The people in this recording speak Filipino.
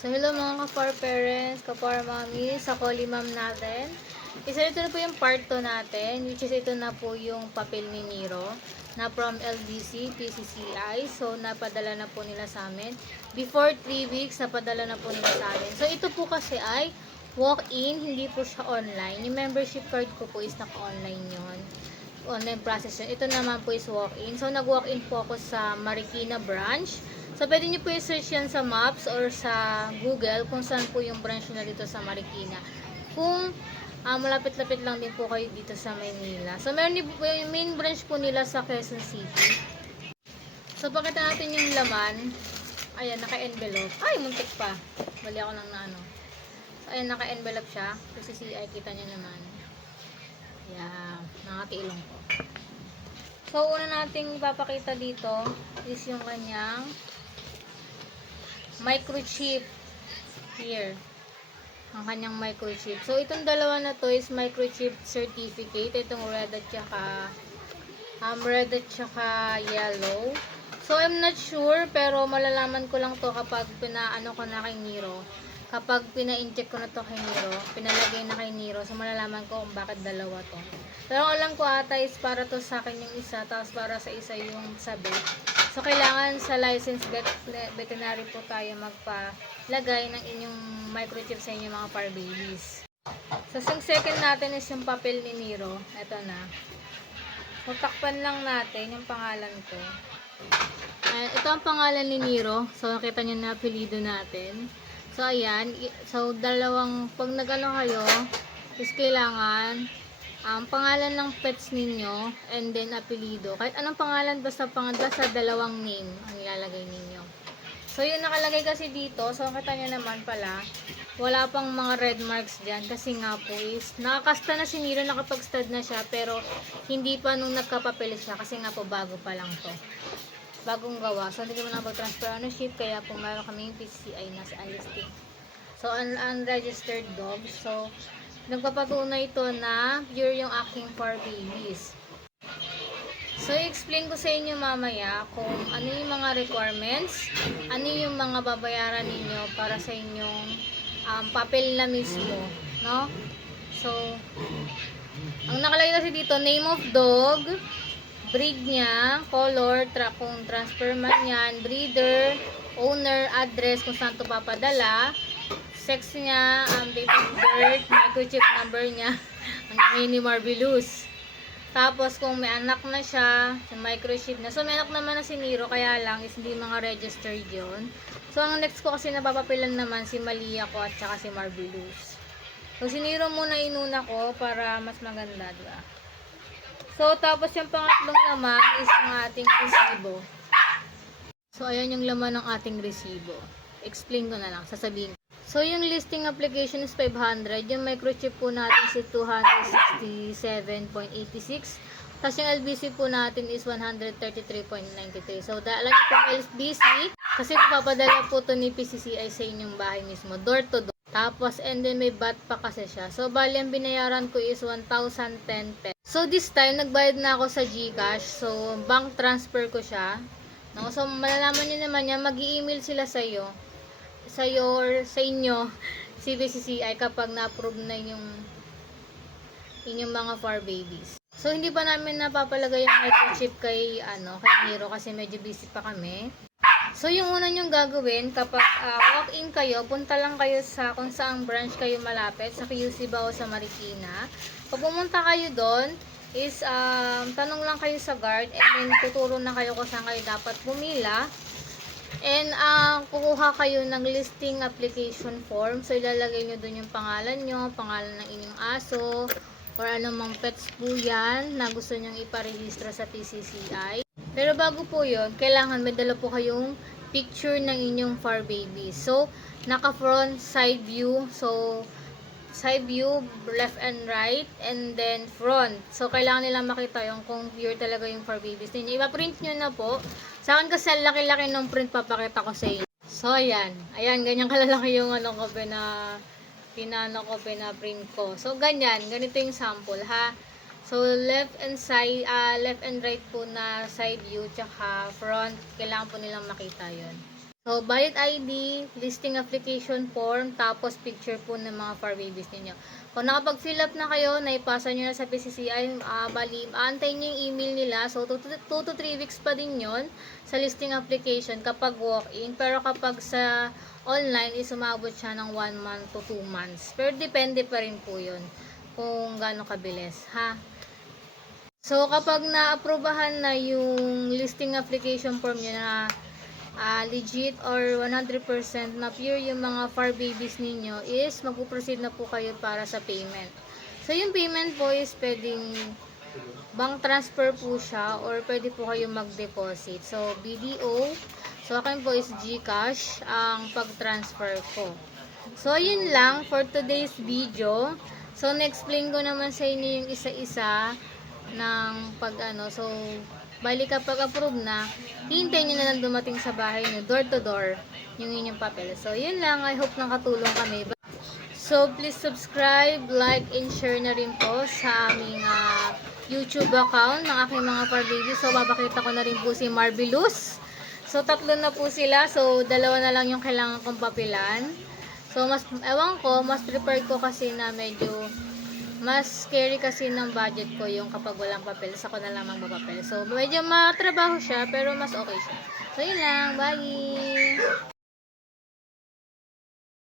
So, hello mga ka-far parents, ka-far mommy, sa Koli ma'am natin. Isa ito na po yung part 2 natin, which is ito na po yung papel ni Niro na from LBC, PCCI. So, napadala na po nila sa amin. Before 3 weeks, napadala na po nila sa amin. So, ito po kasi ay walk-in, hindi po siya online. Yung membership card ko po is naka-online yon, online process yun. Ito naman po is walk-in. So, nag-walk-in po ako sa Marikina branch. So, pwede nyo po i-search yan sa Maps or sa Google kung saan po yung branch na dito sa Marikina. Kung malapit-lapit lang din po kayo dito sa Maynila. So, meron po yung main branch po nila sa Quezon City. So, pakita natin yung laman. Ayan, naka-envelope. Ay, muntik pa. Bali ako ng naano. So, ayan, naka-envelope siya. So, si CI, kita nyo naman. Ayan, nakatiilong ko. So, una nating ipapakita dito is yung kanyang microchip here. Ang kanyang microchip. So, itong dalawa na to is microchip certificate. Itong red at saka yellow. So, I'm not sure, pero malalaman ko lang to kapag pinaano ko na kay Niro. Kapag pina-incheck ko na to kay Niro, pinalagay na kay Niro, so malalaman ko kung bakit dalawa to. Pero alam ko ata is para to sa akin yung isa, tapos para sa isa yung sabi. So, kailangan sa licensed veterinary po tayo magpalagay ng inyong microchip sa inyong mga fur babies. So, yung second natin is yung papel ni Niro. Ito na. So, takpan lang natin yung pangalan ko. Ito ang pangalan ni Niro. So, nakita nyo na apelido natin. So, ayan. So, pag nag-ano kayo, is kailangan pangalan ng pets ninyo and then apelido. Kahit anong pangalan, basta sa dalawang name ang ilalagay ninyo. So, yung nakalagay kasi dito, so kita nyo naman pala, wala pang mga red marks dyan kasi nga po is, nakakasta na si Niro, nakapag-stud na siya, pero hindi pa nung nagkapapel siya kasi nga po bago pa lang to. Bagong gawa. So, hindi ko na pag-transfer ownership, kaya po meron kaming PCI na sa unlisting. So, unregistered dog. So, nagpapatunay ito na pure yung aking fur babies. So, i-explain ko sa inyo mamaya kung ano yung mga requirements, ano yung mga babayaran ninyo para sa inyong papel na mismo, no? So, ang nakalagay kasi dito, name of dog, breed niya, color, kung transfer man yan, breeder, owner, address, kung saan ito papadala, sex niya, date of birth, microchip number niya, ang mini Marvelous. Tapos, kung may anak na siya, microchip na. So, may anak naman na si Niro, kaya lang, is hindi mga registered yun. So, ang next ko kasi napapapilan naman, si Malia ko at saka si Marvelous. So, si Niro muna inuna ko para mas maganda, diba? So, tapos yung pangatlong laman is yung ating resibo. So, ayan yung laman ng ating resibo. Explain ko na lang, sasabihin ko. So, yung listing application is 500. Yung microchip po natin is 267.86. Tapos yung LBC po natin is 133.93. So, alam niyo po LBC, kasi papadala po to ni PCCI sa inyong bahay mismo, door to door. Tapos, and then may VAT pa kasi siya. So, bali ang binayaran ko is 1,010 pesos. So, this time, nagbayad na ako sa GCash. So, bank transfer ko siya. No? So, malalaman nyo naman yan, mag-i-email sila sa iyo, sa inyo, si PCCI kapag na-approve na yung inyong mga fur babies. So, hindi pa namin napapalagay yung microchip kay Niro kasi medyo busy pa kami. So, yung una nyong gagawin, kapag walk-in kayo, punta lang kayo sa kung saang branch kayo malapit, sa QC ba o sa Marikina. Pag pumunta kayo doon, is tanong lang kayo sa guard and then tuturo na kayo kung saan kayo dapat pumila. And kukuha kayo ng listing application form. So, ilalagay nyo doon yung pangalan nyo, pangalan ng inyong aso, or anumang pets po yan na gusto nyong iparehistro sa PCCI. Pero bago po yun, kailangan may dala po kayong picture ng inyong fur baby. So, naka-front, side view. So, side view, left and right, and then front. So, kailangan nila makita yung kung pure talaga yung fur babies ninyo. Ipa-print nyo na po. Sa akin kasi laki-laki ng print, papakita ko sa inyo. So, ayan. Ayan, ganyan kalalaki yung pina-print ko. So, ganito yung sample, ha. So, left and right po na side view, tsaka front, kailangan po nilang makita yon. So, bayad ID, listing application form, tapos picture po ng mga fur babies ninyo. Kung nakapag-fill up na kayo, naipasa nyo na sa PCCI, bali, aantayin nyo yung email nila. So, 2 to 3 weeks pa din yon sa listing application kapag walk-in. Pero kapag sa online, is umabot siya ng 1 month to 2 months. Pero depende pa rin po yun kung gaano kabilis, ha? So, kapag na-aprobahan na yung listing application form nyo na legit or 100% na pure yung mga fur babies ninyo, is magpo-proceed na po kayo para sa payment. So, yung payment po is pwedeng bank transfer po siya or pwede po kayo mag-deposit. So, BDO. So, akin po is GCash ang pag-transfer ko. So, yun lang for today's video. So, na-explain ko naman sa inyo yung isa-isa ng So, bali kapag approve na, hintayin nyo na lang dumating sa bahay nyo, door to door, yung inyong papel. So, yun lang. I hope nakatulong kami. So, please subscribe, like, and share na rin po sa aming YouTube account ng aking mga fur babies. So, babakita ko na rin po si Marvelous. So, 3 na po sila. So, 2 na lang yung kailangan kong papilan. So, ewan ko, mas prepared ko kasi na medyo mas scary kasi ng budget ko yung kapag walang papel, sa ko na lang magpapapel. So, medyo matrabaho siya, pero mas okay siya. So, yun lang. Bye!